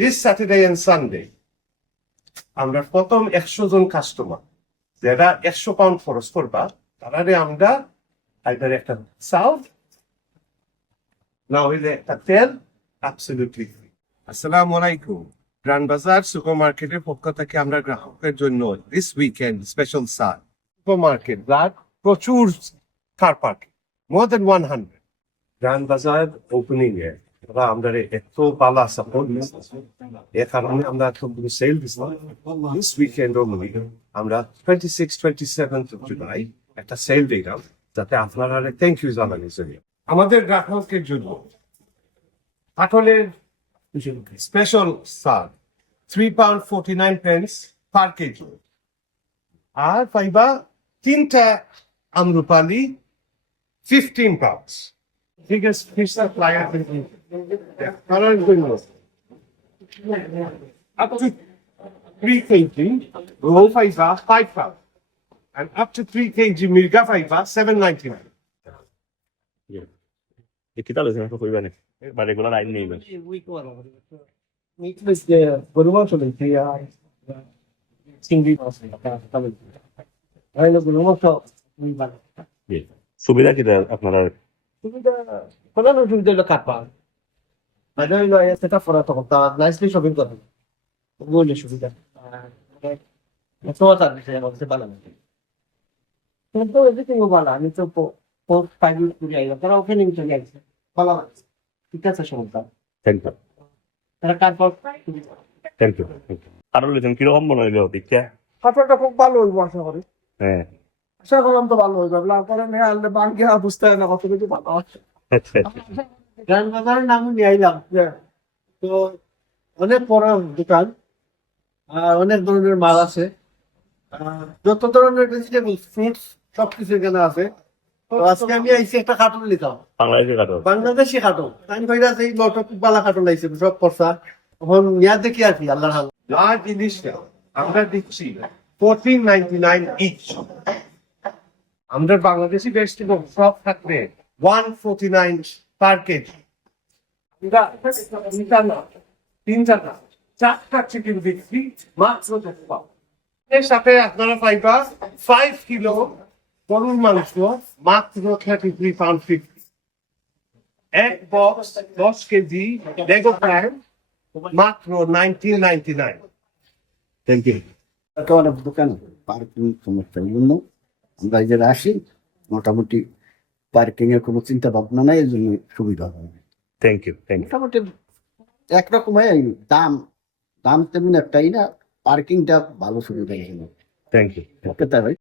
This Saturday and Sunday আমরা প্রথম 100 জন customer যারা 100 পাউন্ড খরচ করবা তারারে আমরা আইদার একটা চাউল না হইলে একটা তেল অ্যাবসলিউটলি ফ্রি। আসসালামু আলাইকুম। গ্রান্ড বাজার সুপার মার্কেটের পক্ষ থেকে আমরা গ্রাহকের জন্য this weekend special sir super market blood প্রচুর কার পার্কিং মোর দেন 100 গ্রান্ড বাজার ওপেনিং এ আমরা এত ভালো সাপোর্ট এর কারণে আমরা এতগুলো সেল দিচ্ছি। দিস উইকেন্ড আমরা 26-27 জুলাই একটা সেল দিলাম যাতে আপনারা থ্যাংক ইউ জানানোর জন্য আমাদের গ্রাহকের জন্য কাঠলের স্পেশাল সার £3.49 পার কেজি আর পাইবা তিনটা Amrapali 15 pounds. Biggest fish supplier up to 3 kg roll fiber 5 pounds and up to 3 kg mirga fiber 7.99. Kita loh sih kok ibaratnya, pada gula lain nih mas. Mix গরু মাংস লইছে চিংড়ি মাছ গরু মাংস সুবিধা kita আপনারা সুবিধা কোনো সুবিধা হলো কাটপা মানে হইলো সেটা ফরা তখন তা নাইসলি শপিং করবে বলে সুবিধা তোমার তার বিষয়ে বলতে পারলাম কিন্তু এদিকে ভালো আমি তো পোস্ট ফাইল করে আইলাম তারা ওখানে চলে আসছে ভালো ঠিক আছে সমস্যা থ্যাংক ইউ তারা কাটপা থ্যাংক ইউ আরো লেছেন কিরকম মনে হইলো দেখতে কাটপাটা খুব ভালো হইব আশা করি হ্যাঁ আশা করলাম তো ভালো হইব না করে নিয়ে আনলে বাঙ্গি বুঝতে না কত কিছু ভালো আছে গ্রান্ড বাজারের নাম নিয়ে আইলাম তো অনেক বড় দোকান আর অনেক ধরনের মাল আছে যত ধরনের ভেজিটেবল ফ্রুটস সবকিছু এখানে আছে তো আজকে আমি আইছি একটা কার্টুন নিতাম বাংলাদেশের কাটো বাংলাদেশি কার্টুন আমি কইরা এই লটো বালা কার্টুন আইছে সব পড়ছা এখন ইয়া দেখি আর কি আল্লাহর হাল Large initial আমরা দিচ্ছি 14.99 each. আমাদের বাংলাদেশি ভেজিটেবল সব থাকবে 149 পার কেজি। তিনটা না চারটা চিকেন দিচ্ছি মাত্র এর সাথে আপনারা পাইবা 5 কিলো গরুর মাংস মাত্র 33.50 এক বক্স 10 কেজি লেগো প্যান মাত্র 19.99। থ্যাংক ইউ এটা অনেক দোকান পার্কিং সমস্যার জন্য আমরা এই যে আসি মোটামুটি পার্কিং এর কোনো চিন্তা ভাবনা নাই, এই জন্য সুবিধা হয় থ্যাংক ইউ মোটামুটি একরকমই দাম দাম তেমন একটাই না, পার্কিংটা ভালো সুবিধা থ্যাংক ইউ ওকে তাই ভাই।